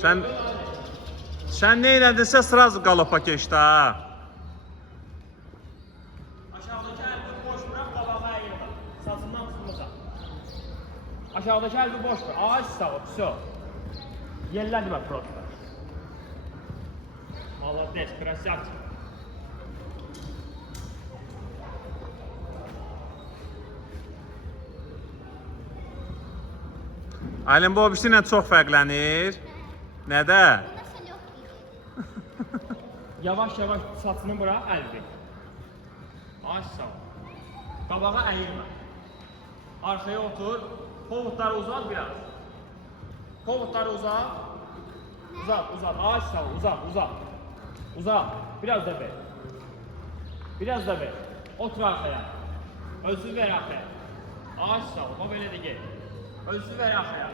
Sen ne elədinsə sırası qalopa keçdi ha. Aşağıdakı əlbi boş bırak, qabağa əyilmə. Saçından tutmasa. Aşağıdakı əlbi boş bırak. Ağaç sağ ol, все. Yellənmə просто. Молодец, красавчик. Aylin bu obisi ilə çox fərqlənir. Nədə? Yavaş yavaş saçını bırak, əlbi. Ağaç sağ ol. Qabağa əyilmə. Arkaya otur. Kovutları uzat biraz. Kovutları uzat. Uzat. Ağaç sağ ol. Uzat. Biraz da ver. Biraz da ver. Otur arkaya. Özü ver arkaya. Ağaç sağ ol. O böyle de gel. Özü ver arkaya.